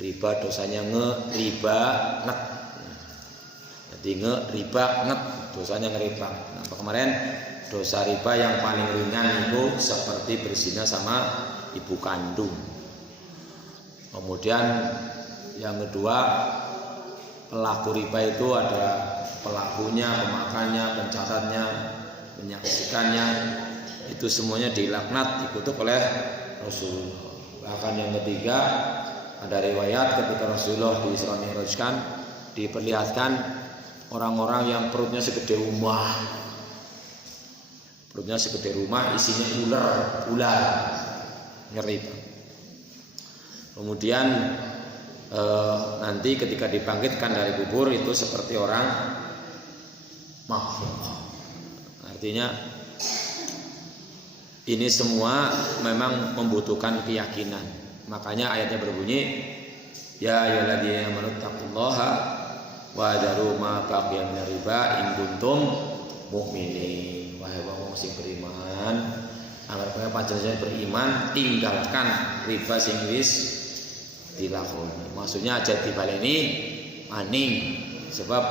riba dosanya ngeriba net. Jadi ngeriba net dosanya ngeriba. Nah, kemarin dosa riba yang paling ringan itu seperti berzina sama ibu kandung. Kemudian yang kedua, pelaku riba itu ada pelakunya, pemakannya, pencatatnya, menyaksikannya, itu semuanya dilaknat, dikutuk oleh Rasulullah. Bahkan yang ketiga, ada riwayat ketika Rasulullah Isra Mi'rajkan diperlihatkan orang-orang yang perutnya segede rumah. Perutnya segede rumah, isinya ular, ngeri. Kemudian nanti ketika dibangkitkan dari kubur itu seperti orang mabuk. Artinya ini semua memang membutuhkan keyakinan. Makanya ayatnya berbunyi, ya ayyuhalladzina amanu taqullaha wa daru ma baqiya minar riba in kuntum mu'minin. Wahai wong sing beriman, anggar panjenengan beriman, tinggalkan riba sing wis dilakoni. Maksudnya aja dibaleni maning, sebab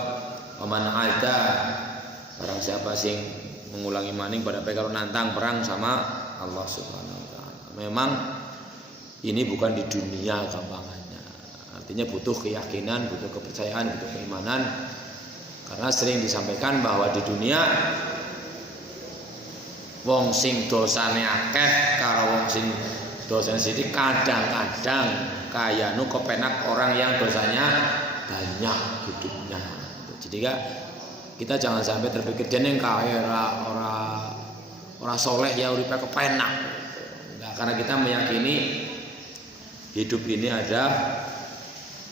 paman ada barang siapa sing mengulangi maning pada kalau nantang perang sama Allah Subhanahu wa taala. Memang ini bukan di dunia gampangannya. Artinya butuh keyakinan, butuh kepercayaan, butuh keimanan. Karena sering disampaikan bahwa di dunia wong sing dosane akeh karo wong sing dosane sithik kadang-kadang kaya nu kepenak orang yang dosanya banyak hidupnya. Jadi kita jangan sampai terpikir jeneng kaya ora soleh ya uripe kepenak. Enggak, karena kita meyakini hidup ini ada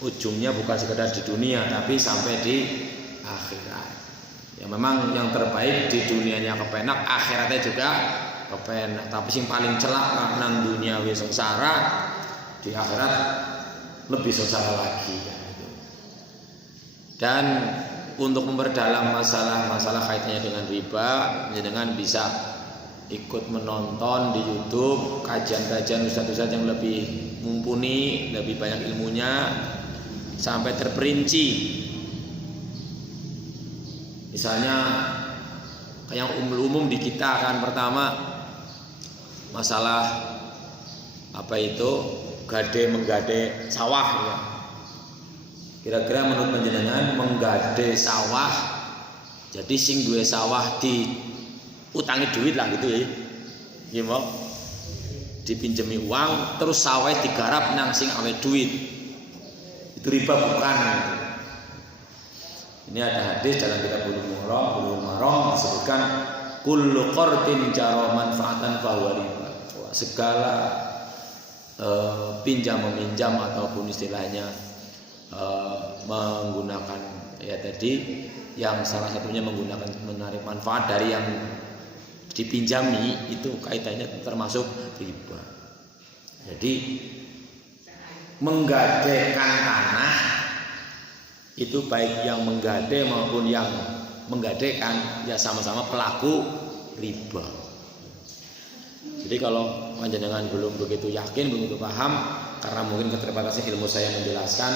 ujungnya bukan sekedar di dunia tapi sampai di akhirat. Ya memang yang terbaik di dunianya kepenak, akhiratnya juga kepenak. Tapi yang paling celak nang dunia wis sengsara, di akhirat lebih sengsara lagi. Dan untuk memperdalam masalah kaitannya dengan riba, dengan bisa ikut menonton di YouTube kajian-kajian ustaz-ustaz yang lebih mumpuni, lebih banyak ilmunya, sampai terperinci. Misalnya yang umum di kita kan pertama masalah apa itu menggade sawah ya. Kira-kira menurut panjenengan menggade sawah, jadi sing duwe sawah di utangi duit lah gitu ya. Gimana? Dipinjemi uang terus sawah digarap nang sing awe duit. Itu riba bukan? Ini ada hadis dalam kitab Bulughul Maram disebutkan kullu qardin jara manfaatan fahuwa riba. Segala pinjam meminjam ataupun istilahnya menggunakan ya tadi yang salah satunya menggunakan menarik manfaat dari yang dipinjami itu kaitannya termasuk riba. Jadi menggadekan tanah itu baik yang menggade maupun yang menggadekan ya sama-sama pelaku riba. Jadi kalau panjenengan belum begitu yakin, begitu paham, karena mungkin keterbatasan ilmu saya menjelaskan,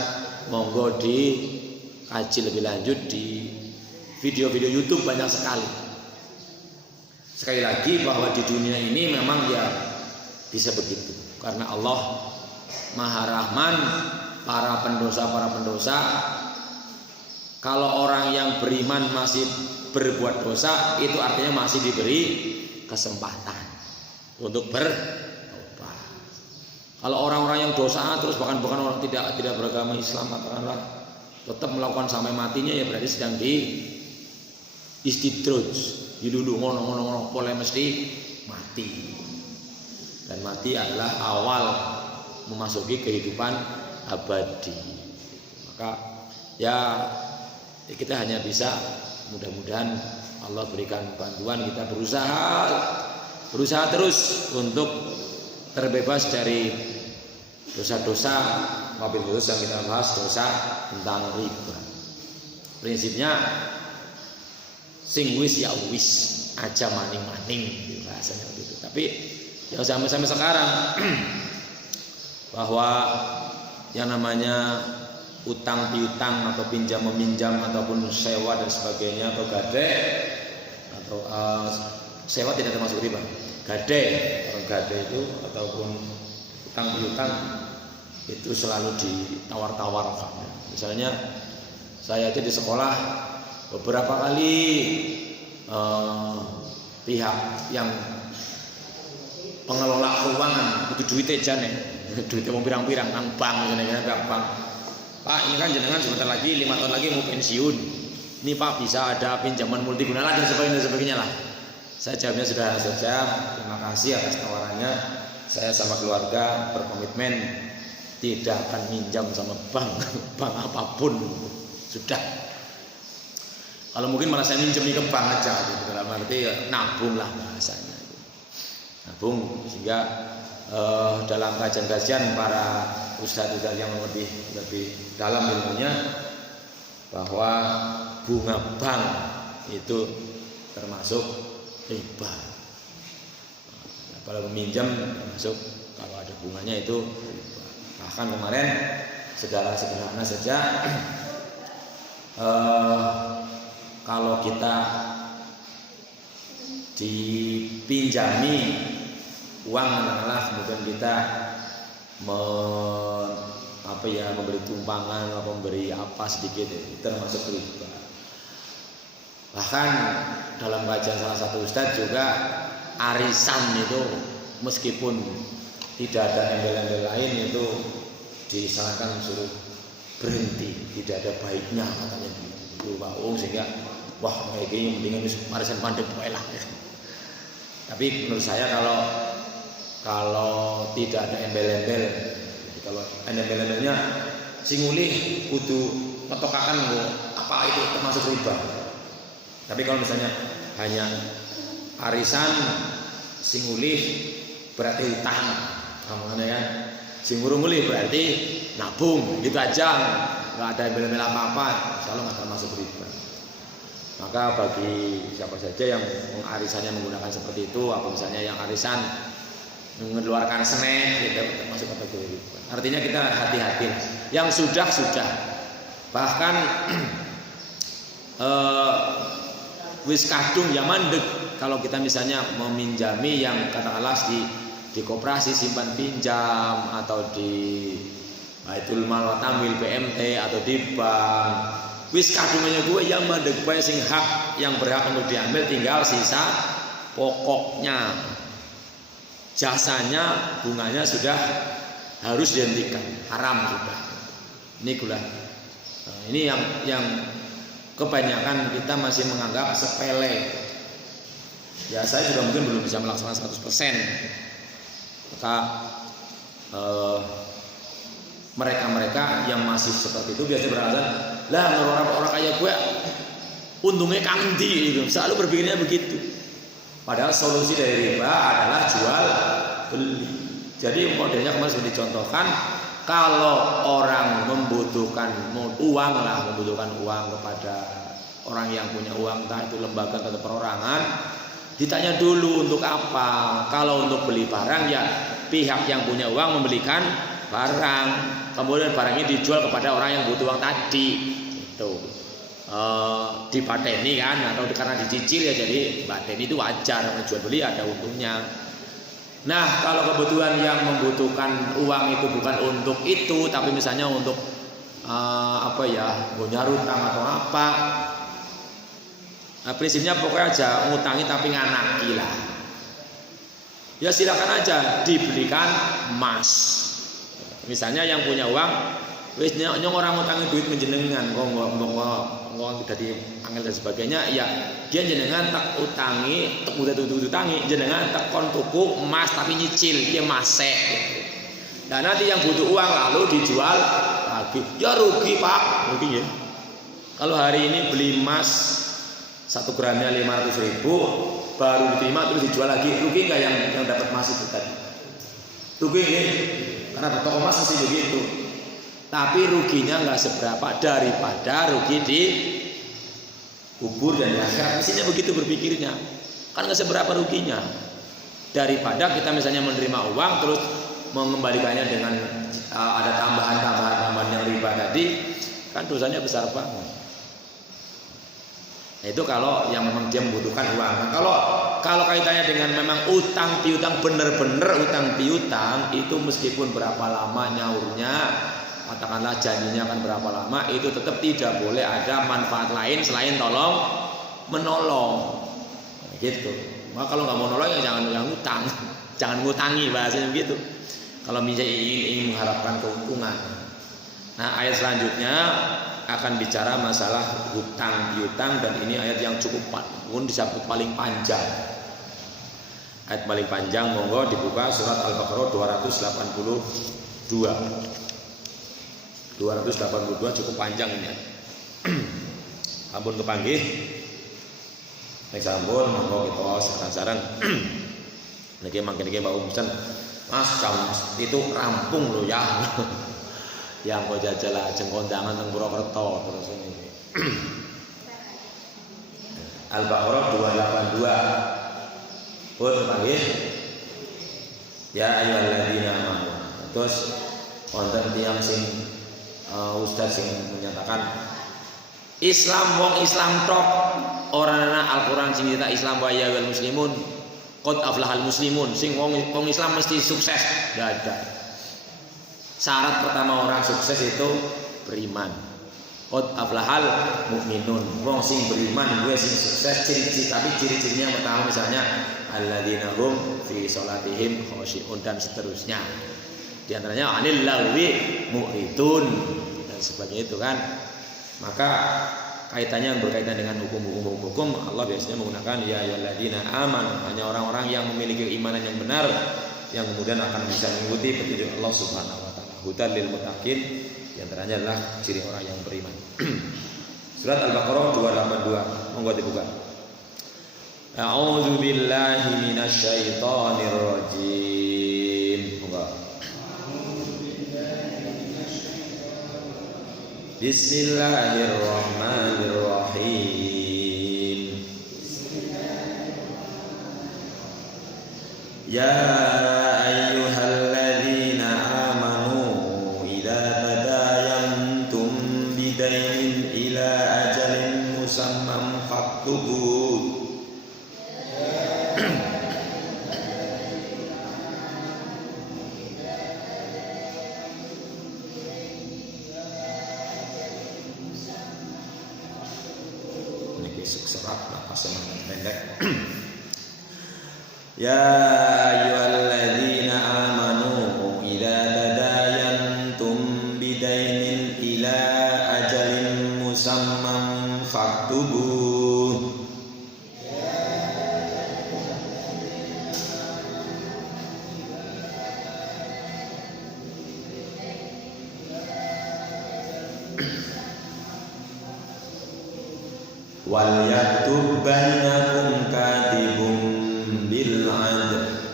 monggo dikaji lebih lanjut di video-video YouTube banyak sekali. Sekali lagi bahwa di dunia ini memang ya bisa begitu, karena Allah Maha Rahman, para pendosa kalau orang yang beriman masih berbuat dosa, itu artinya masih diberi kesempatan untuk bertobat. Kalau orang-orang yang dosa terus bahkan orang tidak beragama Islam katakanlah tetap melakukan sampai matinya, ya berarti sedang di istidroj, dulu ngono boleh mesti mati. Dan mati adalah awal memasuki kehidupan abadi. Maka ya kita hanya bisa mudah-mudahan Allah berikan bantuan, kita berusaha terus untuk terbebas dari dosa-dosa, wabil khusus yang kita bahas dosa tentang riba. Prinsipnya sing wis ya wis, aja maning-maning bahasanya begitu. Tapi yang sampai sekarang bahwa yang namanya utang piutang atau pinjam meminjam ataupun sewa dan sebagainya atau gade atau sewa tidak termasuk riba. Gade, orang gade itu ataupun utang piutang itu selalu ditawar-tawarkan. Misalnya saya aja di sekolah beberapa kali pihak yang pengelola keuangan itu duitnya jane, duitnya mau pirang-pirang nang bank ngene pihak bank. Pak, ini kan jenengan sebentar lagi 5 tahun lagi mau pensiun. Ini Pak bisa ada pinjaman multiguna dan sebagainya lah. Saya jawabnya sudah saja. Terima kasih atas tawarannya. Saya sama keluarga berkomitmen tidak akan minjam sama bank apapun. Sudah. Kalau mungkin malah saya minjem ke bank aja gitu. Dalam arti ya, nabung lah bahasanya. Nabung sehingga dalam kajian-kajian para ustadz-ustadz yang lebih dalam ilmunya bahwa bunga bank itu termasuk riba. Kalau meminjam termasuk kalau ada bunganya itu riba. Bahkan kemarin sederhana saja kalau kita dipinjami uang katakanlah kemudian kita memberi tumpangan atau memberi apa sedikit itu termasuk riba. Bahkan dalam kajian salah satu ustadz juga arisan itu meskipun tidak ada embel-embel lain itu disarankan suruh berhenti, tidak ada baiknya katanya gitu Pak Ung, sehingga wah kayak gini mendingan arisan mandek lah. Tapi menurut saya kalau tidak ada embel-embel, kalau embel-embelnya singulih kudu metokakan apa itu termasuk riba. Tapi kalau misalnya hanya arisan singulih berarti utang, kamu ya. Singurung-ulih berarti nabung, gitu aja, nggak ada embel-embel apa-apa, kalau nggak termasuk riba. Maka bagi siapa saja yang arisannya menggunakan seperti itu, atau misalnya yang arisan mengeluarkan senet, itu termasuk kategori riba. Artinya kita hati-hati. Yang sudah, bahkan wis kadung ya mandek. Kalau kita misalnya meminjami yang katakanlah di koperasi simpan pinjam atau di Baitul Mal Tamwil BMT atau di bank, wis kadungnya gue yang mandek bae sing hak yang berhak untuk diambil tinggal sisa pokoknya. Jasanya bunganya sudah harus dihentikan, haram sudah. Ini gula. Nah, ini yang kebanyakan kita masih menganggap sepele. Ya saya juga mungkin belum bisa melaksanakan 100%. Maka mereka yang masih seperti itu biasanya beralasan, lah orang kaya gue untungnya kangendi gitu. Selalu berpikirnya begitu. Padahal solusi dari riba adalah jual beli. Jadi modelnya kemarin sudah dicontohkan, kalau orang membutuhkan uang kepada orang yang punya uang, entah itu lembaga atau perorangan, ditanya dulu untuk apa. Kalau untuk beli barang ya pihak yang punya uang membelikan barang, kemudian barang ini dijual kepada orang yang butuh uang tadi. Itu dipateni kan, atau karena dicicil ya jadi pateni itu wajar, jual beli ada untungnya. Nah kalau kebutuhan yang membutuhkan uang itu bukan untuk itu, tapi misalnya untuk punya utang atau apa, nah, prinsipnya pokoknya aja ngutangi tapi nganaki lah. Ya silakan aja dibelikan emas. Misalnya yang punya uang, wis nyong orang ngutangi duit menjenengan, kok jadi angel dan sebagainya, ya dia jenengan tak utangi, tak udah utangi, jenengan tak kon tuku emas tapi nyicil, dia masek. Dan nanti yang butuh uang lalu dijual lagi, ya rugi Pak, rugi ya. Kalau hari ini beli emas 1 gramnya 500.000 baru diterima terus dijual lagi, rugi nggak yang dapat emas itu tadi? Rugi ya, karena toko emas mesti begitu. Tapi ruginya nggak seberapa daripada rugi di kubur dan di akhirat. Mestinya begitu berpikirnya, kan nggak seberapa ruginya daripada kita misalnya menerima uang terus mengembalikannya dengan ada tambahan yang riba tadi, kan dosanya besar banget. Nah, itu kalau yang memang dia membutuhkan uang. Nah, kalau kaitannya dengan memang utang piutang, bener-bener utang piutang itu meskipun berapa lama nyaurnya, katakanlah janjinya akan berapa lama, itu tetap tidak boleh ada manfaat lain selain tolong menolong. Gitu. Maka kalau nggak mau nolong ya jangan utang, jangan ngutangi, bahasanya begitu. Kalau misalnya ingin mengharapkan keuntungan. Nah, ayat selanjutnya akan bicara masalah hutang piutang, dan ini ayat yang cukup pun disebut paling panjang. Ayat paling panjang, monggo dibuka surat Al-Baqarah 282. 282 cukup panjang ini. Ampun kepanggih. Nek sampun monggo kita sareng-sareng. Niki mangke niki Mbak Umsen. Mas jam itu rampung loh ya. Yang kok jajal ajeng kondangan teng Purwokerto terus ini. Al-Baqarah 282. Pun panggih. Ya ayyuhalladzina amanu. Terus wonten tiyang sing ustaz sing menyatakan Islam wong Islam tok ora ana Al-Qur'an sing nyata Islam wa ya wal muslimun qad aflahal muslimun sing wong Islam mesti sukses. Enggak ada. Syarat pertama orang sukses itu beriman. Qad aflahal mukminun. Wong sing beriman gue sing sukses, ciri-cirinya yang pertama misalnya alladzina hum fi sholatihim khoshi'un dan seterusnya. Di antaranya anil lagwi mu'ridun dan sebagainya itu kan. Maka kaitannya berkaitan dengan hukum Allah biasanya menggunakan ya ayyuhalladzina amanu, hanya orang-orang yang memiliki keimanan yang benar yang kemudian akan bisa mengikuti petunjuk Allah Subhanahu wa taala. Hudan lil muttaqin, di antaranya adalah ciri orang yang beriman. Surat Al-Baqarah 282, monggo dibuka. A'udzu billahi minasyaitonir rajim. Monggo. Bismillahirrahmanirrahim. Ya ayyuhalladzina amanu idza tadayantum bidainin ila ajalin musamman faktubu. Serat napas pendek. Ya ayyuhalladzina amanu idza tadayantum bidainin ila ajalin musamman faktubu. Wal yaktub bainakum katibun bil 'adl.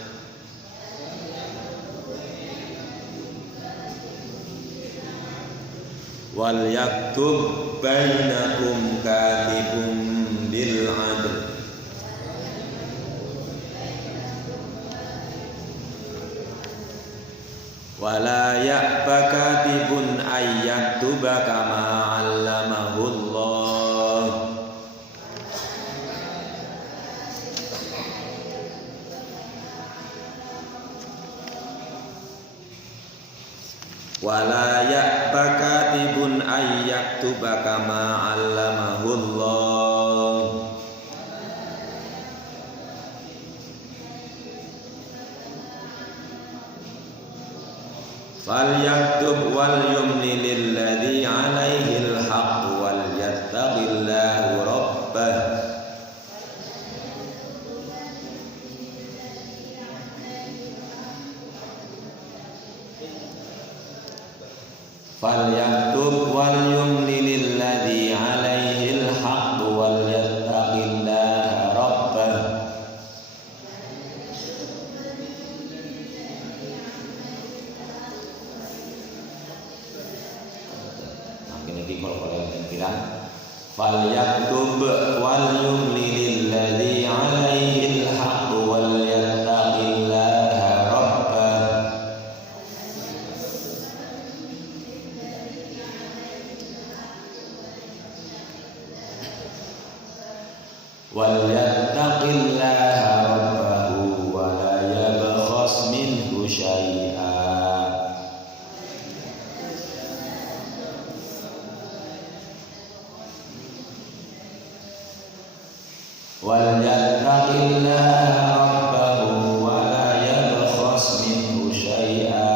Wal yaktub bainakum katibun bil 'adl. Wala ya'ba katibun ayyaktuba kama 'allamahu Allah. Wala ya'ba katibun ayyaktuba kama 'allamahu Allah. Falyaktub wal yumli lilladzi 'alaihil haqq wal yattaqillahu rabbah. Falyaktub wal yumli lilladzi 'alaihil haqq wal yattaqillaha rabbah. Makin iki kalau bilang falyaktub wal yumli lilladzi 'alaihil haqq wal yattaqillaha rabbah. وَلْيَتَّقِ اللَّهَ رَبَّهُ وَلَا يَبْخَسْ مِنْهُ شَيْئًا وَلْيَتَّقِ اللَّهَ رَبَّهُ وَلَا يَبْخَسْ مِنْهُ شَيْئًا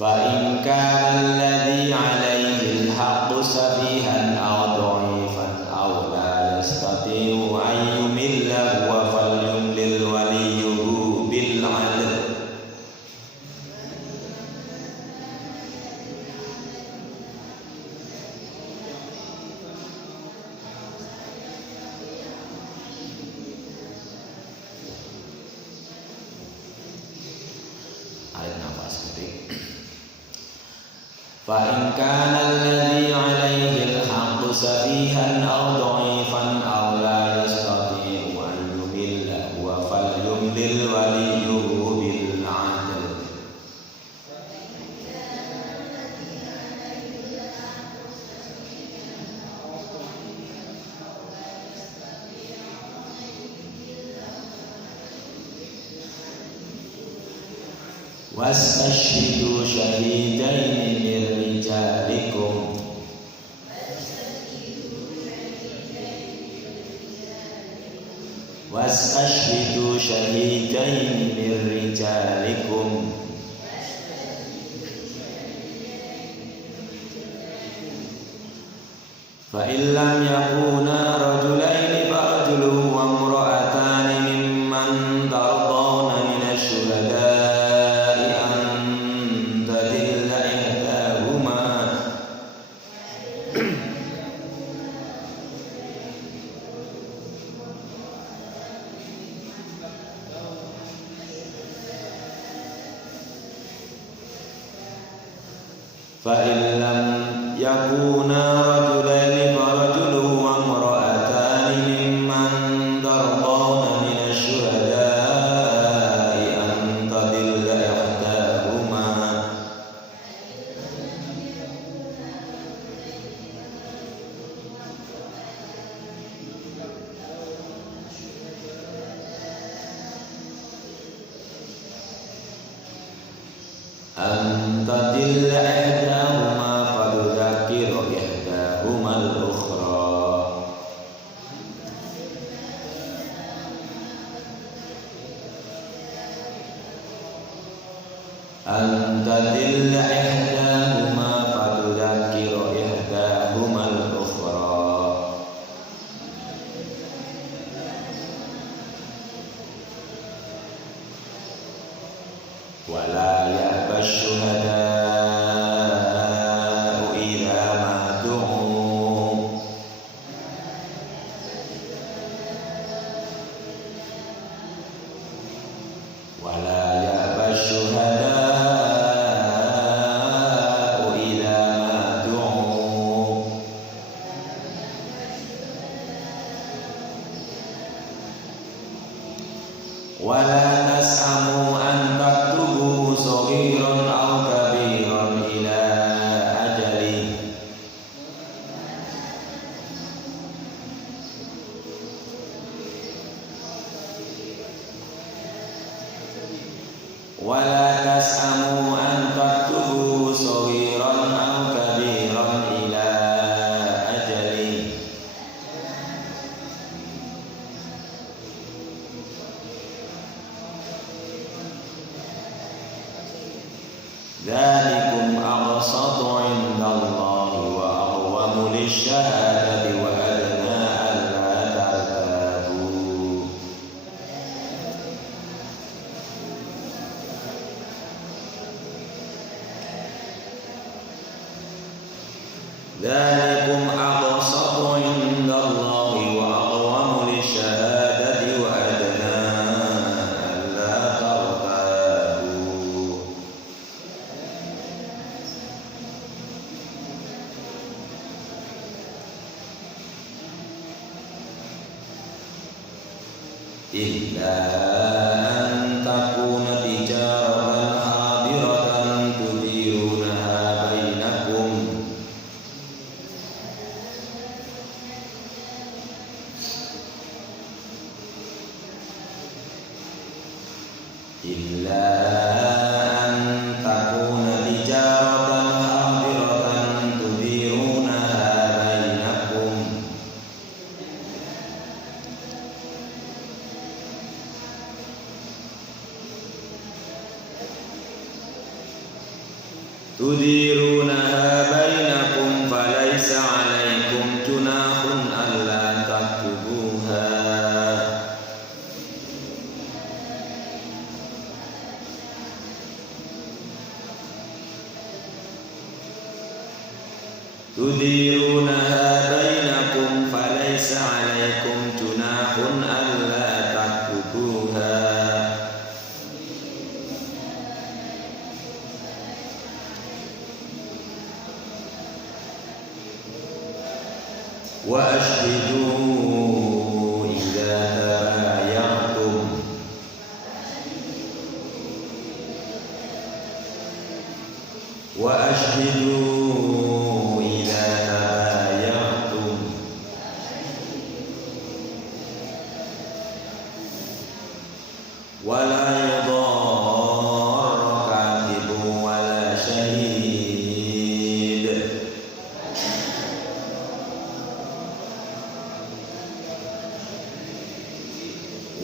فَإِنْ كَانَ الَّذِي عَلَيْهِ الْحَقُّ سَفِيهًا أَوْ ضَعِيفًا أَوْ لَا يَسْتَطِيعُ أَنْ يُمِلَّ هُوَ فَلْيُمْلِلْ وَلِيُّهُ بِالْعَدْلِ فإن كان الذي عليه الحق سفيها أو ضعيفا أو لا يستطيع أن يمل هو فليملل وليه بالعدل واستشهدوا شهيدين من رجالكم واستشهدوا شهيدين من رجالكم فإن لم يكونا رجلين فرجل وامرأتان ممن ترضون من الشهداء أن تضل إحداهما فإن لم يكونا رجلين فرجل وامرأتان ممن ترضون من الشهداء أن تضل إحداهما فتذكر إحداهما الأخرى أن تضل إحداهما فتذكر إحداهما الأخرى ولا يأبى الشهداء إذا ما دعوا ولا يأبى الشهداء إذا ما دعوا ولا تسأموا أن تكتبوه صغيرا أو كبيرا إلى أجله ولا تسأموا أن تكتبوه صغيرا أو كبيرا إلى أجله ذلكم أقسط عند الله وأقوم للشهادة وأدنى ألا ترتابوا ذلكم أقسط عند الله وأقوم للشهادة وأدنى ألا ترتابوا إلا أن تكون تجارة حاضرة illa an takuna tijaratan hadiratan tudirunaha bainakum falaysa 'alaikum junahun alla taktubuha tudirunaha bainakum falaysa 'alaikum junahun alla taktubuha wa ashhidu idza tabayatum wa ashhidu idza tabayatum wa la yudarra katibun wa la shahid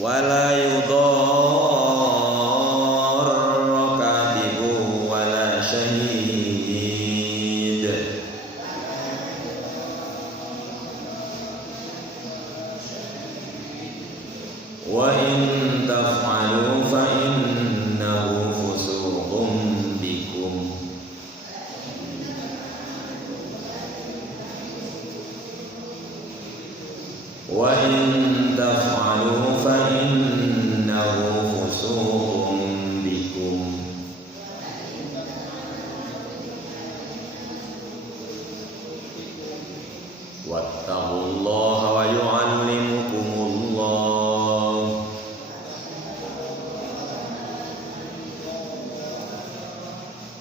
wala yudarra katibun wala syahid wa in taf'alu fa innahu fusuqun bikum wa in taf'alu fa innahu fusuqun bikum wattaqullaha wa yu'allimukumullah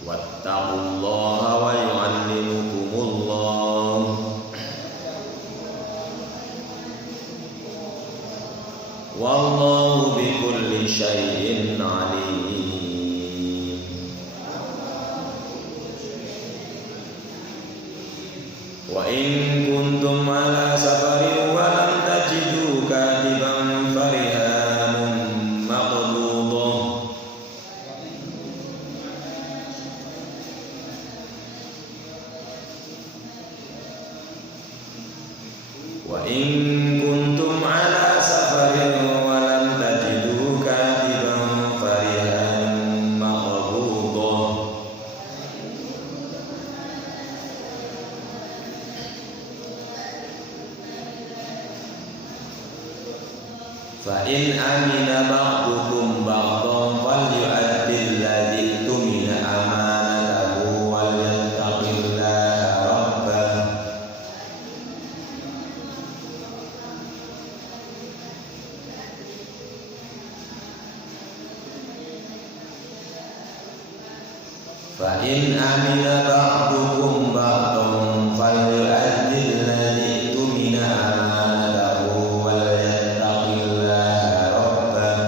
wattaqullaha wa yu'allimukumullah wallahu bikulli syai'in alim wa in kuntum ala safarin wa lam tajidu katiban farihanun maqbudah wa in kuntum ala safarin wa lam tajidu katiban farihanun maqbudah fa in amina ba'dukum ba'dan falyu'addi alladhi tumina amanatahu wal yattaqillaha rabbah fa in amina ba'dukum ba'dan falyu'addi alladhi tumina amanatahu wal yattaqillaha rabbah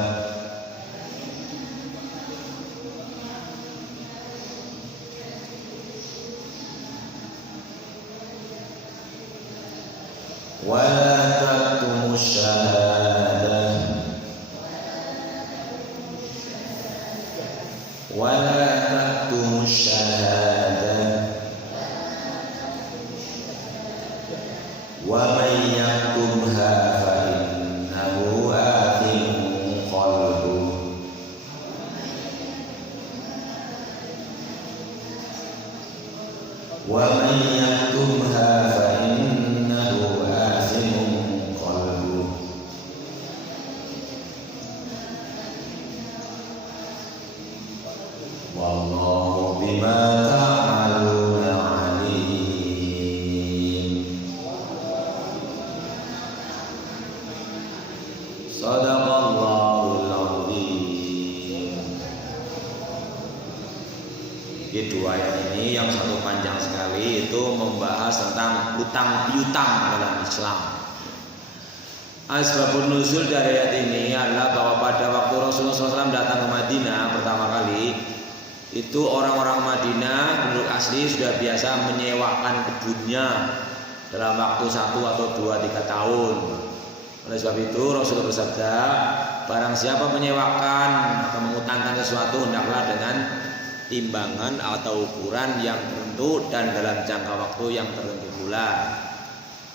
wa la taktumu syahadah wa la taktumu syahadah wa man yaktumha fa innahu athimun qalbuh wa man yaktumha fa innahu athimun qalbuh wallahu bima ta'maluna alim sadaqallahul azim. Di dua ayat ini yang satu panjang sekali itu membahas tentang utang piutang dalam Islam. Asbabun nuzul dari ayat ini adalah bahwa pada waktu Rasulullah Rasulullah SAW datang ke Madinah pertama kali, itu orang-orang Madinah penduduk asli sudah biasa menyewakan kebunnya dalam waktu 1 atau 2, 3 tahun. Oleh sebab itu Rasulullah bersabda, barang siapa menyewakan atau mengutangkan sesuatu, hendaklah dengan timbangan atau ukuran yang tertentu dan dalam jangka waktu yang tertentu pula.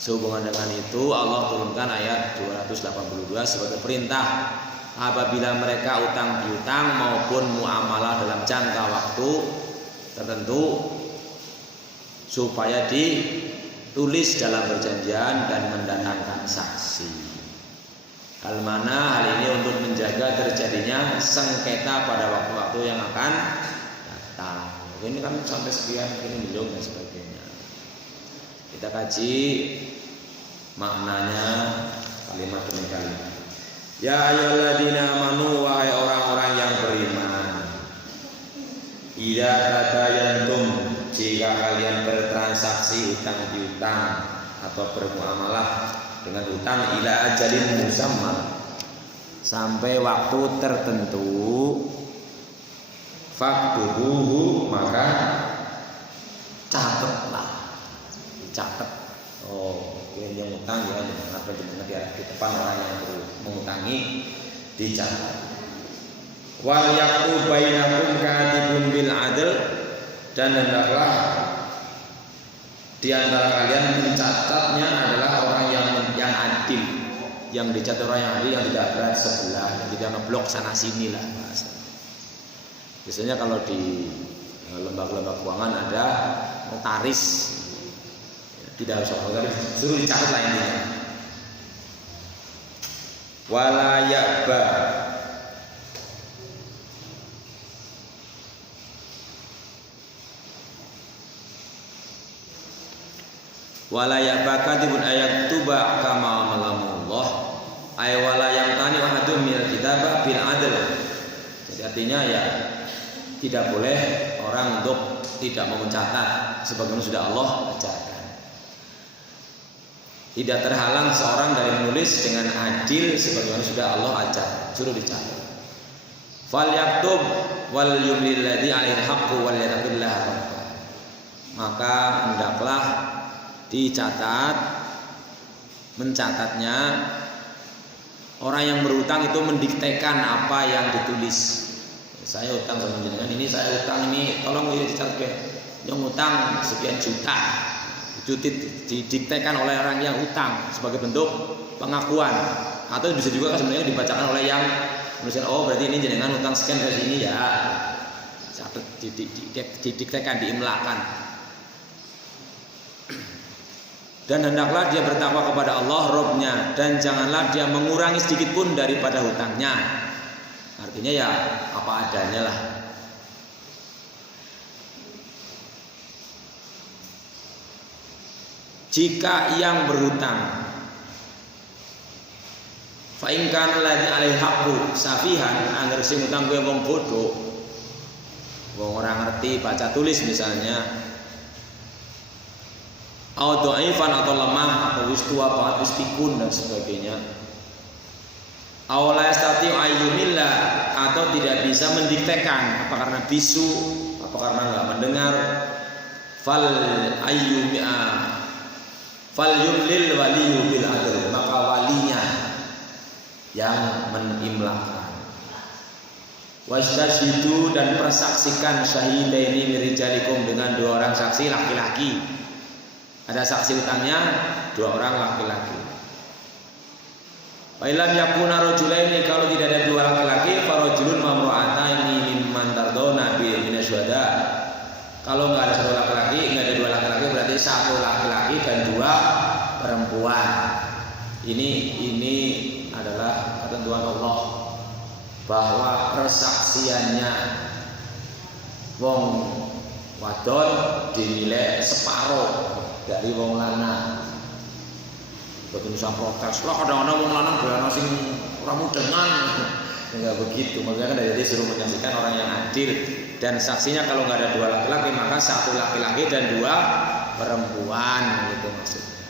Sehubungan dengan itu Allah turunkan ayat 282 sebagai perintah apabila mereka utang piutang maupun muamalah dalam jangka waktu tertentu supaya ditulis dalam perjanjian dan mendatangkan saksi. Hal mana hal ini untuk menjaga terjadinya sengketa pada waktu-waktu yang akan datang. Ini kan sampai sekian, ini belum dan sebagainya. Kita kaji maknanya kalimat demi kalimat. Ya ayyuhalladzina amanu, wahai orang-orang yang beriman. Idza tadayantum, jika kalian bertransaksi utang piutang atau bermuamalah dengan utang ila ajalin musamma, sampai waktu tertentu, faktubuhu, maka catatlah. Catat. Oh, yang utang ya, apa di depan orang yang mengutangi dicatat. Wal yaktu bainakum katibun bil adl, dan hendaklah di antara kalian mencatatnya adalah orang yang adil. Yang dicatat orang yang adil, yang tidak berat sebelah, yang tidak ngeblok sana sini lah bahasa. Biasanya kalau di lembaga-lembaga keuangan ada notaris. Tidak harus orang suruh dicatat lah ini. Wala ya'ba, wala ya'ba katibun ayat tuba kama malamullah ay wala yamtani ahadun minal kitabah bil adl. Jadi artinya ya tidak boleh orang untuk tidak mau mencatat sebagaimana sudah Allah ajarkan. Tidak terhalang seorang dari menulis dengan adil sebagaimana sudah Allah ajar, suruh dicatat. Fal yaktub wal yumlil ladzi 'alaihi haqqu wal yattaqillah rabbah. Maka hendaklah dicatat, mencatatnya orang yang berutang itu mendiktekan apa yang ditulis. Saya utang sama jenengan ini, saya utang ini, tolong dicatat ya. Yang utang sekian juta. Itu didiktekan oleh orang yang utang sebagai bentuk pengakuan, atau bisa juga sebenarnya dibacakan oleh yang menuliskan, oh berarti ini jenengan utang sekian dari ini ya, didiktekan, diimlakan. Dan hendaklah dia bertakwa kepada Allah Rabbnya, dan janganlah dia mengurangi sedikit pun daripada hutangnya. Artinya ya apa adanya lah. Jika yang berhutang fa in kana ladzi alaihi haqqu safihan, angger sing utang kowe wong bodoh, wong ora ngerti baca tulis misalnya, au dhaifan atau lemah atau wis tua banget, wis pikun dan sebagainya, au la yastati ayyumilla, atau tidak bisa mendiktekan, apa karena bisu, apa karena enggak mendengar, fal yumlil waliyu bil adl, maka walinya yang menimlakan. Wastashidu, dan persaksikan syahidaini mirijalikum, dengan 2 orang saksi laki-laki. Ada saksi utangnya 2 orang laki-laki. Fa illam yakuna rajulaini, kalau tidak ada 2 laki-laki, farajulun mamra'ataini mimman tardona bil minasyhada. Kalau nggak ada 1 laki-laki, nggak ada 2 laki-laki, berarti 1 laki-laki dan 2 perempuan. Ini adalah ketentuan Allah bahwa persaksiannya wong wadon dinilai separuh dari wong lanang. Betul bisa protes lah, kadang-kadang wong lanang berana sing ora mudengan. Enggak begitu, makanya kan dari suruh menyaksikan orang yang adil. Dan saksinya kalau nggak ada 2 laki-laki, maka 1 laki-laki dan 2 perempuan, gitu maksudnya.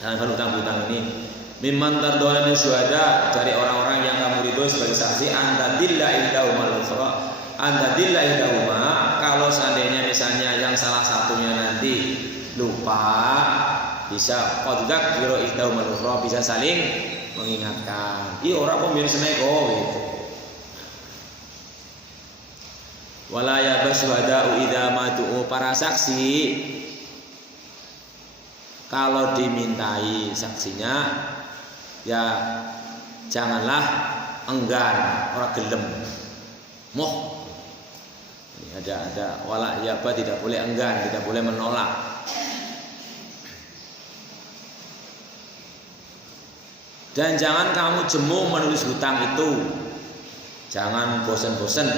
Dan kalau utang-utang ini mimman tardona syuhada, dari orang-orang yang kamu ridho syahidun sebagai saksi antadilla ihdahuma kalau seandainya misalnya yang salah satunya nanti lupa bisa qadzak kira ihdahuma bisa saling mengingatkan. Iya orang pemimpin seneko gitu. Wala yabsyuhada'u idza madu'u para saksi kalau dimintai saksinya ya janganlah enggan, ora gelem. Moh. Ini ada wala yaba tidak boleh enggan, tidak boleh menolak. Dan jangan kamu jemu menulis hutang itu. Jangan bosan-bosan.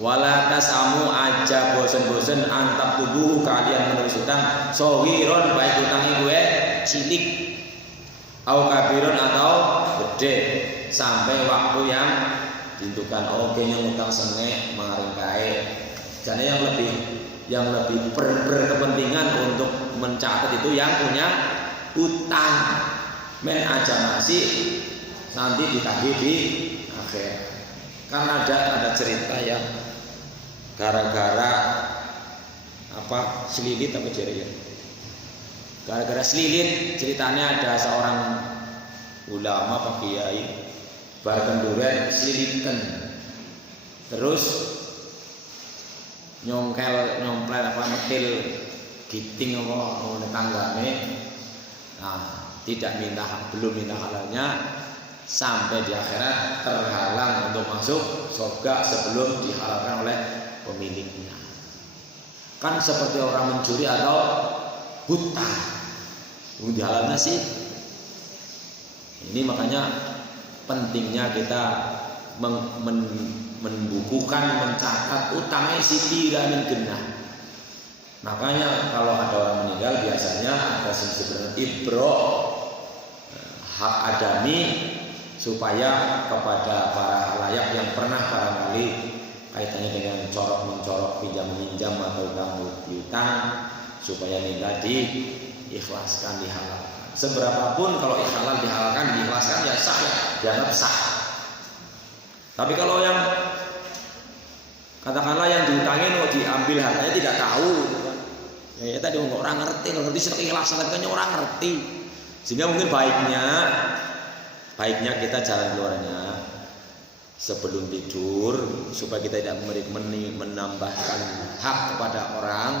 Wala tasamu aja bosen-bosen antap tubuh kalian menulis hutang sawiron baik hutangnya gue cilik au kabiron atau gede sampai waktu yang ditentukan. Oke yang hutang sengek mengaring kae jadi yang lebih berkepentingan untuk mencatat itu yang punya hutang men aja masih nanti ditagih di akhir. Kan ada cerita ya gara-gara apa selilit apa jari ya gara-gara selilit ceritanya ada seorang ulama pak kiai bareng duren selilitkan terus nyomplel apa metil giting apa tanggane tidak belum minta halalnya sampai di akhirat terhalang untuk masuk surga sebelum dihalalkan oleh pemiliknya. Kan seperti orang mencuri atau hutang. Dihalalnya sih. Ini makanya pentingnya kita membukukan, mencatat utangnya si tiramin genah. Makanya kalau ada orang meninggal biasanya ada sebenarnya ibro hak adami supaya kepada para halayak yang pernah barangkali kaitannya dengan corok-mencorok pinjam-meminjam atau utang piutang supaya minta diikhlaskan, dihalalkan. Seberapapun kalau halal dihalalkan, diikhlaskan ya sah ya, dianggap sah. Tapi kalau yang katakanlah yang diutangin mau diambil hartanya tidak tahu gitu kan. Ya tadi orang ngerti seikhlasan tapi kan orang ngerti. Sehingga mungkin baiknya kita jalan keluarnya sebelum tidur supaya kita tidak menambahkan hak kepada orang,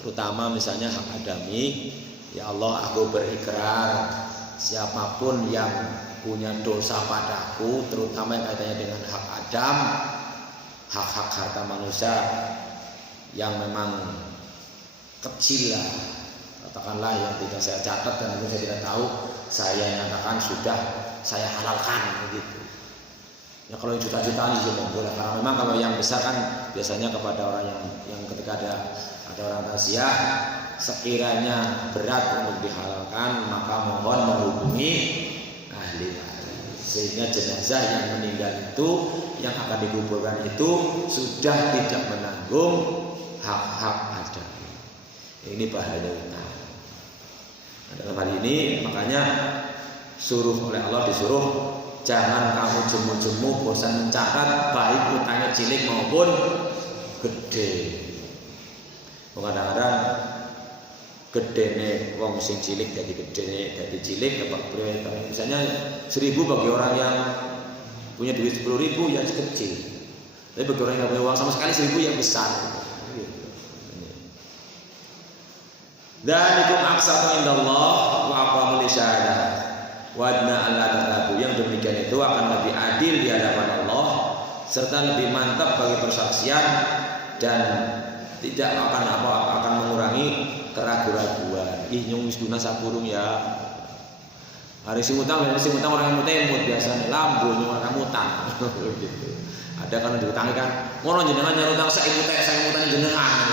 terutama misalnya hak adami. Ya Allah, aku berikrar siapapun yang punya dosa padaku, terutama yang kaitannya dengan hak adam, hak-hak harta manusia yang memang kecil lah, katakanlah yang tidak saya catat dan mungkin saya tidak tahu, saya nyatakan sudah saya halalkan begitu. Ya kalau yang juta-jutaan itu boleh, karena memang kalau yang besar kan biasanya kepada orang yang ketika ada orang rahasia sekiranya berat untuk dihalalkan maka mohon menghubungi ahli sehingga jenazah yang meninggal itu yang akan dikuburkan itu sudah tidak menanggung hak-hak ada. Ini bahaya utama. Dalam hal ini makanya suruh oleh Allah disuruh jangan kamu jemu-jemu bosan mencatat baik utangnya cilik maupun gede. Kadang-kadang gede nih wong sing cilik jadi gede nih jadi cilik dapat berapa misalnya 1.000 bagi orang yang punya duit 10.000 ya kecil. Tapi bagi orang yang punya uang sama sekali 1.000 yang besar. Dzalikum aqsatu indallah wa aqwamul syahadah. Wadna Allah tatabu yang demikian itu akan lebih adil di hadapan Allah serta lebih mantap bagi persaksian dan tidak akan mengurangi keraguan-raguan. Ih nyung wis guna saburung ya. Hari sing utang orang yang mutemut biasanya lambu nyung orang utang gitu. Ada kan diutangi kan ngono jenengan nyarutang saya utang jenengan.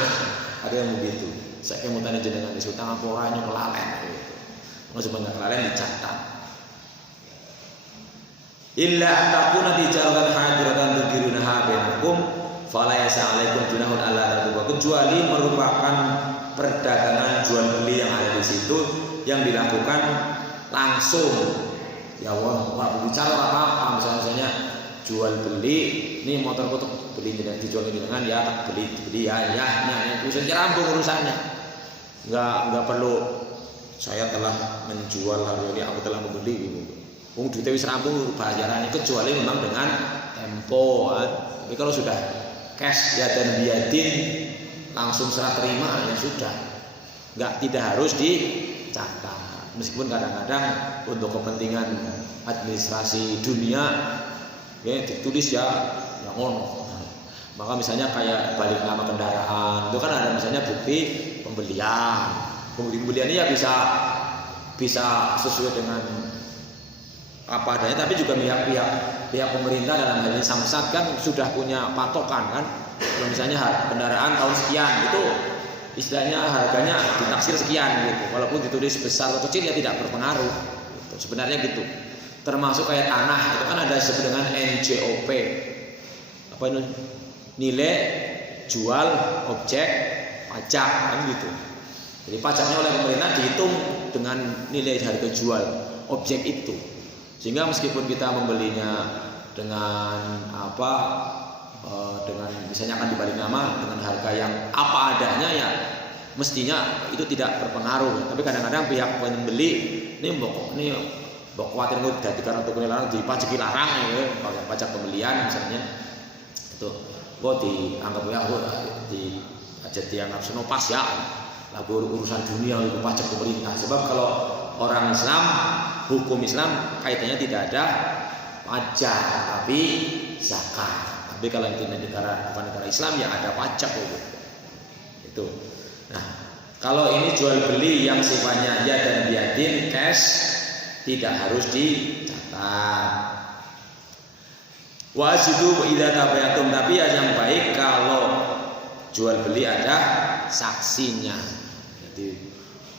Ada yang begitu. Saya mutane jenengan disutang apa ora nyung kelalen gitu. Mau sebenarnya kelalen dicatat. Illa an takuna tijaratan hadiratan tudirunaha bainakum fala yas'alaikum junahun alla taqwa kecuali merupakan perdagangan jual beli yang ada di situ yang dilakukan langsung Ya wah bicara apa misalnya jual beli, ini motorku tuh beli dijual dengan ya beli ya nah itu saja rampung urusannya. Enggak perlu saya telah menjual hari ini, aku telah membeli gitu. Wong duitnya wis rampung bayarannya, kecuali memang dengan tempo kan. Tapi kalau sudah cash ya dan biadin langsung serah terima ya sudah. Tidak harus dicatat. Meskipun kadang-kadang untuk kepentingan administrasi dunia ya ditulis ya ngono. Maka misalnya kayak balik nama kendaraan itu kan ada misalnya bukti pembelian. Pembelian ini ya bisa sesuai dengan apa adanya, tapi juga pihak pemerintah dalam hal ini Samsat kan sudah punya patokan kan. Kalau misalnya kendaraan tahun sekian itu istilahnya harganya ditaksir sekian gitu. Walaupun ditulis besar atau kecil ya tidak berpengaruh. Gitu. Sebenarnya gitu. Termasuk kayak tanah itu kan ada disebut dengan NJOP. Apa itu? Nilai jual objek pajak kan gitu. Jadi pajaknya oleh pemerintah dihitung dengan nilai harga jual objek itu. Sehingga meskipun kita membelinya dengan dengan misalnya akan dibalik nama dengan harga yang apa adanya ya mestinya itu tidak berpengaruh. Tapi kadang-kadang pihak pembeli ini khawatir jadi karena tukang larang dipajaki larang ya, pajak pembelian misalnya itu dianggap ya dianggap senopas ya lagu urusan dunia itu pajak pemerintah. Sebab kalau orang Islam hukum Islam kaitannya tidak ada pajak tapi zakat. Tapi kalau itu negara Islam ya ada pajak itu. Nah, kalau ini jual beli yang sifatnya ya dan biadin cash tidak harus dicatat. Wajibu idza tabayatum, tapi yang baik kalau jual beli ada saksinya. Jadi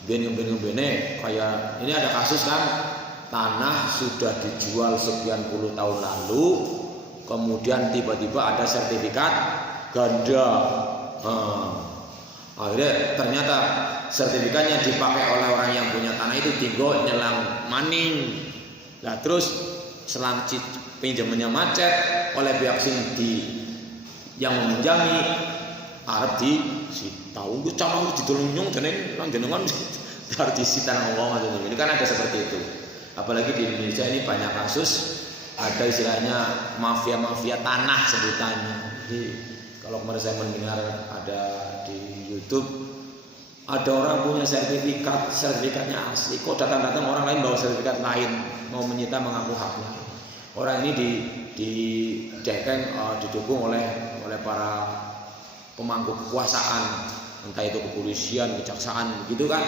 bene kayak ini ada kasus kan tanah sudah dijual sekian puluh tahun lalu, kemudian tiba-tiba ada sertifikat ganda. Akhirnya ternyata sertifikatnya dipakai oleh orang yang punya tanah itu tinggal nyelang maning. Nah terus selang pinjamannya macet oleh pihak yang meminjami arep disita. Gue calon ditolong jeneng jenengan harus disita nang wong. Ini kan ada seperti itu. Apalagi di Indonesia ini banyak kasus ada istilahnya mafia tanah sebutannya. Jadi kalau kemarin saya mendengar ada di YouTube ada orang punya sertifikatnya asli, kok datang orang lain bawa sertifikat lain mau menyita mengaku haknya. Orang ini didukung oleh para pemangku kekuasaan, entah itu kepolisian, kejaksaan, begitu kan.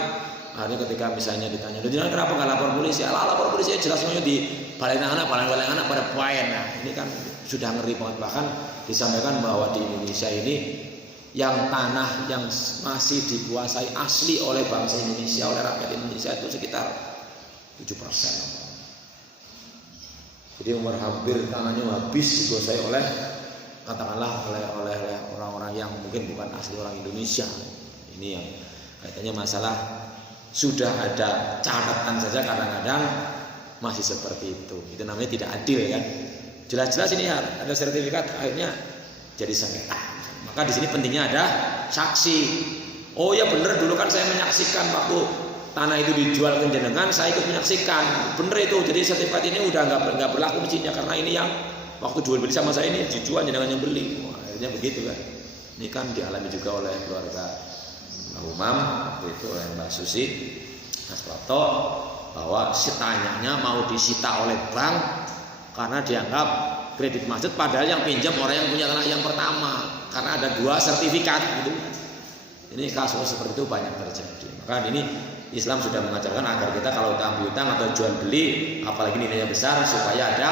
Akhirnya ketika misalnya ditanya, "Jangan kenapa nggak lapor polisi?" Lapor polisi jelas semuanya di balai anak pada poin. Nah, ini kan sudah ngeri banget. Bahkan disampaikan bahwa di Indonesia ini yang tanah yang masih dikuasai asli oleh bangsa Indonesia, oleh rakyat Indonesia itu sekitar 7%. Jadi hampir tanahnya habis dikuasai oleh katakanlah oleh orang-orang yang mungkin bukan asli orang Indonesia. Ini yang kaitannya masalah sudah ada catatan saja kadang-kadang masih seperti itu. Itu namanya tidak adil kan. Jelas-jelas ini ada sertifikat akhirnya jadi sengketa. Maka di sini pentingnya ada saksi. Oh ya benar, dulu kan saya menyaksikan waktu tanah itu dijual ke jenengan, saya ikut menyaksikan. Benar itu. Jadi sertifikat ini udah nggak berlaku mestinya karena ini yang waktu jual beli sama saya ini dijual jenengan yang beli. Akhirnya begitu kan. Ini kan dialami juga oleh keluarga Mbak Umam waktu itu oleh Mbak Susi Mas Prato bahwa tanyanya mau disita oleh bank karena dianggap kredit macet, padahal yang pinjam orang yang punya tanah yang pertama karena ada 2 sertifikat gitu. Ini kasus seperti itu banyak terjadi. Maka ini Islam sudah mengajarkan agar kita kalau ambil utang atau jual beli apalagi nilainya besar supaya ada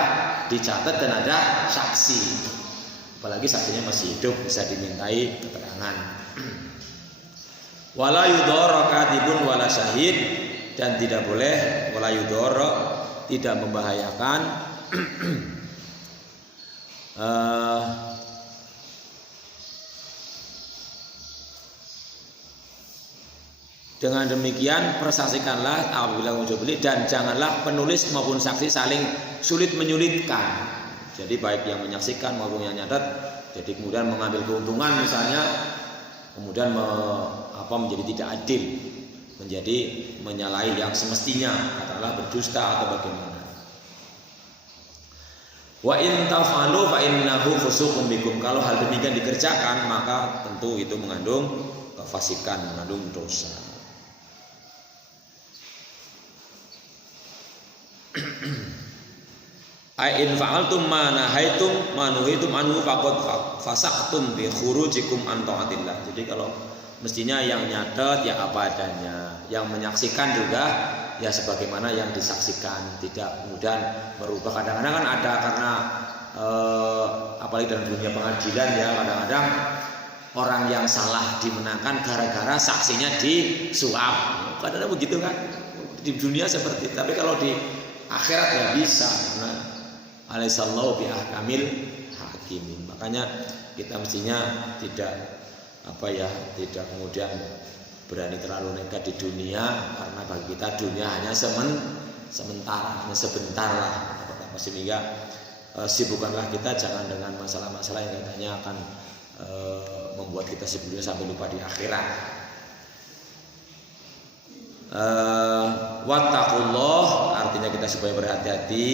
dicatat dan ada saksi. Apalagi saksinya masih hidup bisa dimintai keterangan. Wala yudhara katibun wala syahid, dan tidak boleh wala yudhara tidak membahayakan Dengan demikian persaksikanlah apabila kamu jual beli, dan janganlah penulis maupun saksi saling sulit menyulitkan. Jadi baik yang menyaksikan maupun yang nyatet, jadi kemudian mengambil keuntungan misalnya, kemudian menjadi tidak adil, menjadi menyalahi yang semestinya, katakanlah berdusta atau bagaimana. Wa in taf'alu fa innahu fusuqun bikum. Kalau hal demikian dikerjakan, maka tentu itu mengandung kefasikan, mengandung dosa. Ai in fa'altum ma nahaitum manuhitum anhu faqad fasaqtum bi khurujikum an taatillah. Jadi kalau mestinya yang nyatet ya apa adanya, yang menyaksikan juga ya sebagaimana yang disaksikan, tidak kemudian merubah. Kadang-kadang kan ada karena apalagi dalam dunia pengadilan ya, kadang-kadang orang yang salah dimenangkan gara-gara saksinya disuap. Kadang-kadang begitu kan di dunia seperti itu. Tapi kalau di akhirat ya bisa, karena alaihissallahu bi ahkamil hakimin. Makanya kita mestinya tidak tidak kemudian berani terlalu nekat di dunia, karena bagi kita dunia hanya sementara, hanya sebentar lah. Sehingga sibukkanlah kita jangan dengan masalah-masalah yang katanya akan membuat kita sibuknya sampai lupa di akhirat. Wattaqullah artinya kita supaya berhati-hati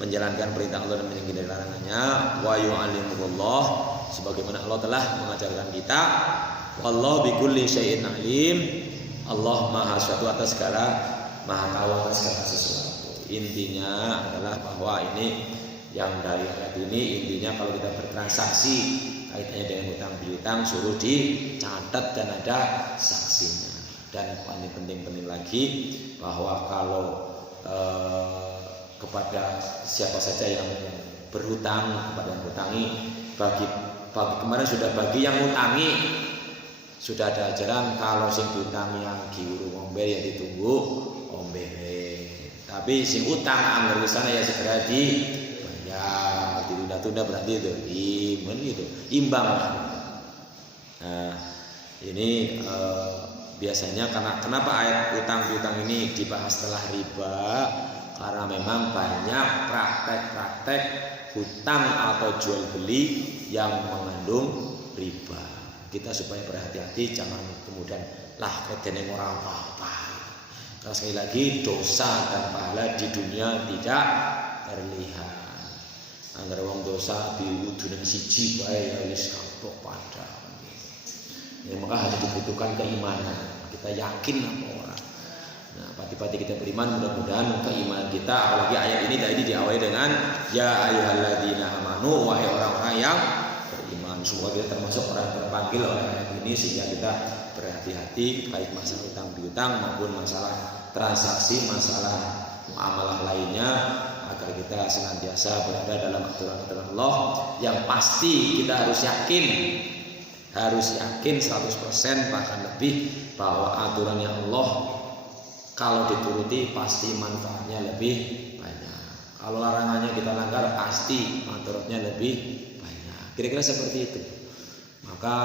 menjalankan perintah Allah dan meninggalkan larangannya. Wa yu'allimukumullah, sebagaimana Allah telah mengajarkan kita. Wallahu bikulli syai'in alim. Allah Maha sesuatu atas segala, Maha tahu atas segala sesuatu. Intinya adalah bahwa ini yang dari ayat ini, intinya kalau kita bertransaksi kaitannya dengan hutang piutang suruh dicatat dan ada saksinya. Dan paling penting lagi bahwa kalau kepada siapa saja yang berhutang, kepada yang hutangi, bagi kemarin sudah bagi yang hutangi sudah ada ajaran kalau sing diutangi yang diurung ombe ya ditunggu ombe. Tapi sing utang anggar sana ya segera dibayar, ditunda-tunda berarti itu imbang lah. Nah, ini biasanya kenapa ayat utang piutang ini dibahas setelah riba? Karena memang banyak praktek-praktek hutang atau jual beli yang mengandung riba. Kita supaya berhati-hati, jangan kemudian kedene ora apa-apa. Karena sekali lagi dosa dan pahala di dunia tidak terlihat. Angger wong dosa diwudunen siji wae ya wis kapok padha. Ya, maka harus dibutuhkan keimanan. Kita yakin apa orang. Nah, pati-pati kita beriman, mudah-mudahan keimanan kita, apalagi ayat ini tadi diawali dengan ya ayyuhalladzina amanu, wahai orang-orang yang beriman. Semoga kita termasuk orang terpanggil oleh ayat ini, sehingga kita berhati-hati baik masalah utang piutang maupun masalah transaksi, masalah muamalah lainnya, agar kita senantiasa berada dalam aturan-aturan Allah yang pasti kita harus yakin 100% bahkan lebih bahwa aturannya Allah kalau dituruti pasti manfaatnya lebih banyak. Kalau larangannya kita langgar pasti manfaatnya lebih banyak. Kira-kira seperti itu. Maka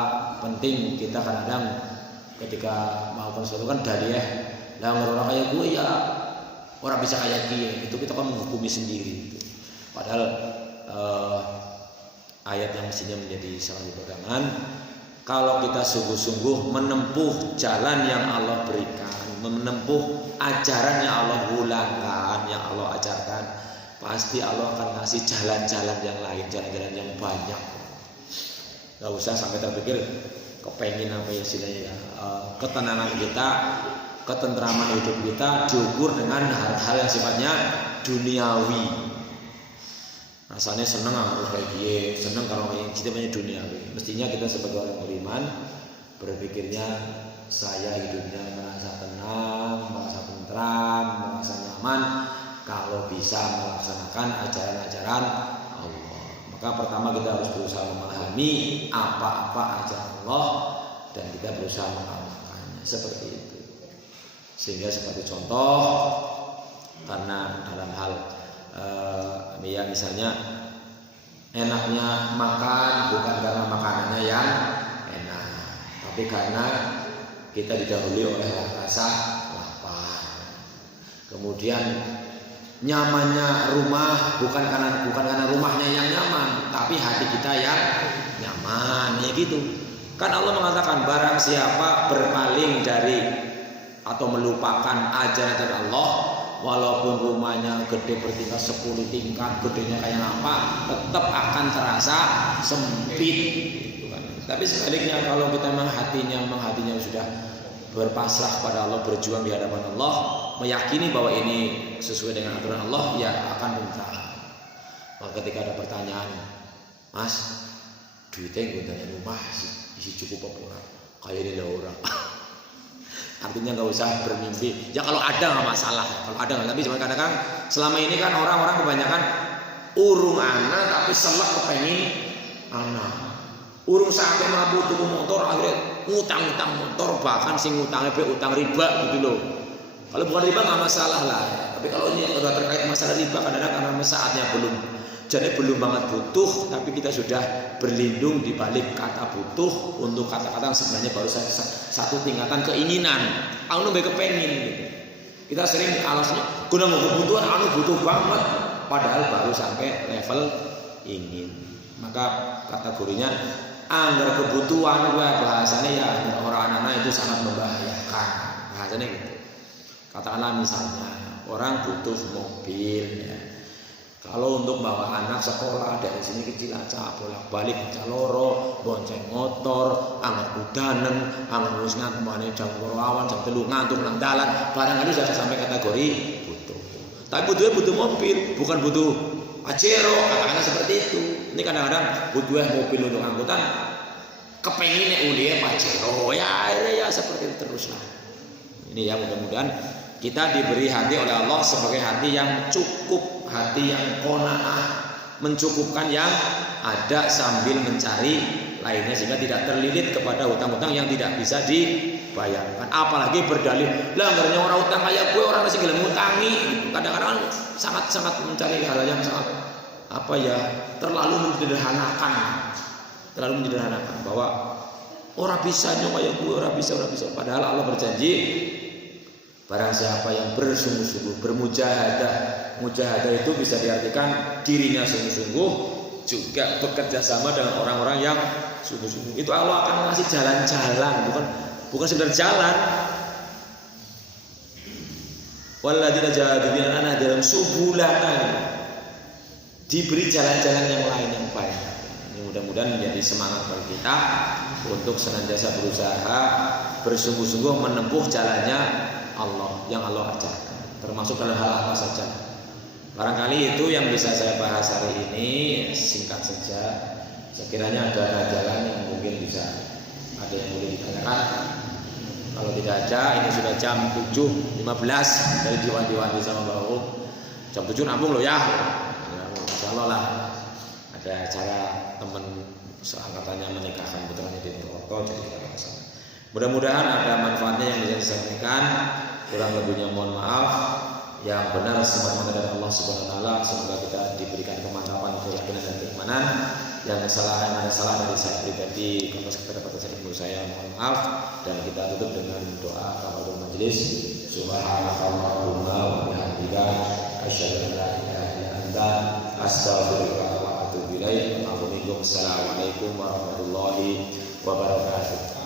penting kita kadang ketika melakukan sesuatu kan dari orang kayak gue ya orang bisa kayak dia, itu kita kan menghukumi sendiri gitu. Padahal ayat yang mestinya menjadi salah satu pegangan, kalau kita sungguh-sungguh menempuh jalan yang Allah berikan, menempuh ajaran yang Allah hulangkan, yang Allah ajarkan, pasti Allah akan ngasih jalan-jalan yang lain, jalan-jalan yang banyak. Gak usah sampai terpikir kepengin apa ya istilahnya, ketenangan kita, ketentraman hidup kita diukur dengan hal-hal yang sifatnya duniawi. Rasanya seneng harus kayak dia, seneng kalau yang sifatnya duniawi. Mestinya kita sebagai orang beriman berpikirnya saya hidupnya merasa tenang, merasa tentram, merasa nyaman kalau bisa melaksanakan ajaran-ajaran Allah. Maka pertama kita harus berusaha memahami apa-apa ajaran Allah dan kita berusaha mengamalkannya seperti itu. Sehingga seperti contoh, karena dalam hal ya misalnya enaknya makan bukan karena makanannya yang enak, tapi karena kita didahului oleh rasa lapar. Kemudian nyamannya rumah bukan karena rumahnya yang nyaman, tapi hati kita yang nyaman, ya gitu. Kan Allah mengatakan barang siapa berpaling dari atau melupakan ajaran Allah, walaupun rumahnya gede bertingkat 10 tingkat, gedenya kayak apa, tetap akan terasa sempit. Gitu kan. Tapi sebaliknya kalau kita memang hatinya sudah berpasrah pada Allah, berjuang di hadapan Allah, meyakini bahwa ini sesuai dengan aturan Allah, ya akan muntah. Maka ketika ada pertanyaan, Mas, duitnya gue tanya rumah isi cukup apa orang? Kayak ini lah orang. Artinya nggak usah bermimpi. Ya kalau ada nggak masalah, kalau ada nggak. Tapi cuma kadang-kadang selama ini kan orang-orang kebanyakan urung anak tapi selak kepengen anak. Urung sampai mampu tuku motor akhirnya ngutang motor, bahkan sing ngutangnya utang riba gitu loh. Kalau bukan riba nggak masalah lah. Tapi kalau ini udah terkait masalah riba, kadang-kadang karena saatnya belum banget butuh, tapi kita sudah berlindung di balik kata butuh untuk kata-kata yang sebenarnya baru satu tingkatan keinginan. Anu baik kepengin gitu. Kita sering alasnya guna kebutuhan, anu butuh banget, padahal baru sampai level ingin. Maka kategorinya anggar kebutuhan, bahasanya ya orang anak itu sangat membahayakan. Bahasanya gitu. Katakanlah misalnya orang butuh mobil, ya. Kalau untuk bawa anak sekolah dari sini ke Cilacap bolak-balik Caloro, bonceng motor, angkat kudanen, angkat wis ngantuk jam 2 awan, jam 3 ngantuk nang dalan, barangkali sudah sampai kategori butuh. Tapi butuhnya butuh mobil, bukan butuh Pajero, katakanlah seperti itu. Ini kadang-kadang butuh mobil untuk angkutan, kepenginnya udah Pajero, ya akhirnya ya seperti itu teruslah. Ini ya mudah-mudahan kita diberi hati oleh Allah sebagai hati yang cukup, hati yang qanaah, mencukupkan yang ada sambil mencari lainnya sehingga tidak terlilit kepada hutang-hutang yang tidak bisa dibayarkan. Apalagi berdalil, lah anggarnya orang utang kayak gue, orang masih gelem ngutangi. Kadang-kadang sangat-sangat mencari hal yang sangat terlalu menyederhanakan bahwa orang bisa kayak gue, orang bisa. Padahal Allah berjanji, barang siapa yang bersungguh-sungguh mujahadah itu bisa diartikan dirinya sungguh-sungguh, juga bekerja sama dengan orang-orang yang sungguh-sungguh. Itu Allah akan ngasih jalan-jalan, bukan sekedar jalan. Walladzina jahadu fina dalam subulana, diberi jalan-jalan yang lain yang baik. Ini mudah-mudahan menjadi semangat bagi kita untuk senantiasa berusaha bersungguh-sungguh menempuh jalannya Allah yang Allah ajarkan, termasuk dalam hal apa saja. Barangkali itu yang bisa saya bahas hari ini, singkat saja. Sekiranya ada jalan yang mungkin bisa ada yang boleh ditanyakan. Kalau tidak ada, ini sudah jam 7.15 dari diwanti-wanti sama Mbak Um. Jam 7 nampung loh ya. Insya Allah lah ada acara teman seangkatannya menikahkan putranya di Purwokerto, jadi kita kesana. Mudah-mudahan ada manfaatnya yang bisa disampaikan. Kurang lebihnya mohon maaf. Yang benar semata-mata dari Allah Subhanahu wa taala. Semoga kita diberikan kemantapan, keyakinan dan keimanan. Yang kesalahan ada salah dari saya pribadi, kalau kita dapat ilmu saya mohon maaf. Dan kita tutup dengan doa kafaratul majelis. Subhanakallahumma wa bihamdika asyhadu an la ilaha illa anta astaghfiruka wa atubu ilaik. Assalamualaikum warahmatullahi wabarakatuh.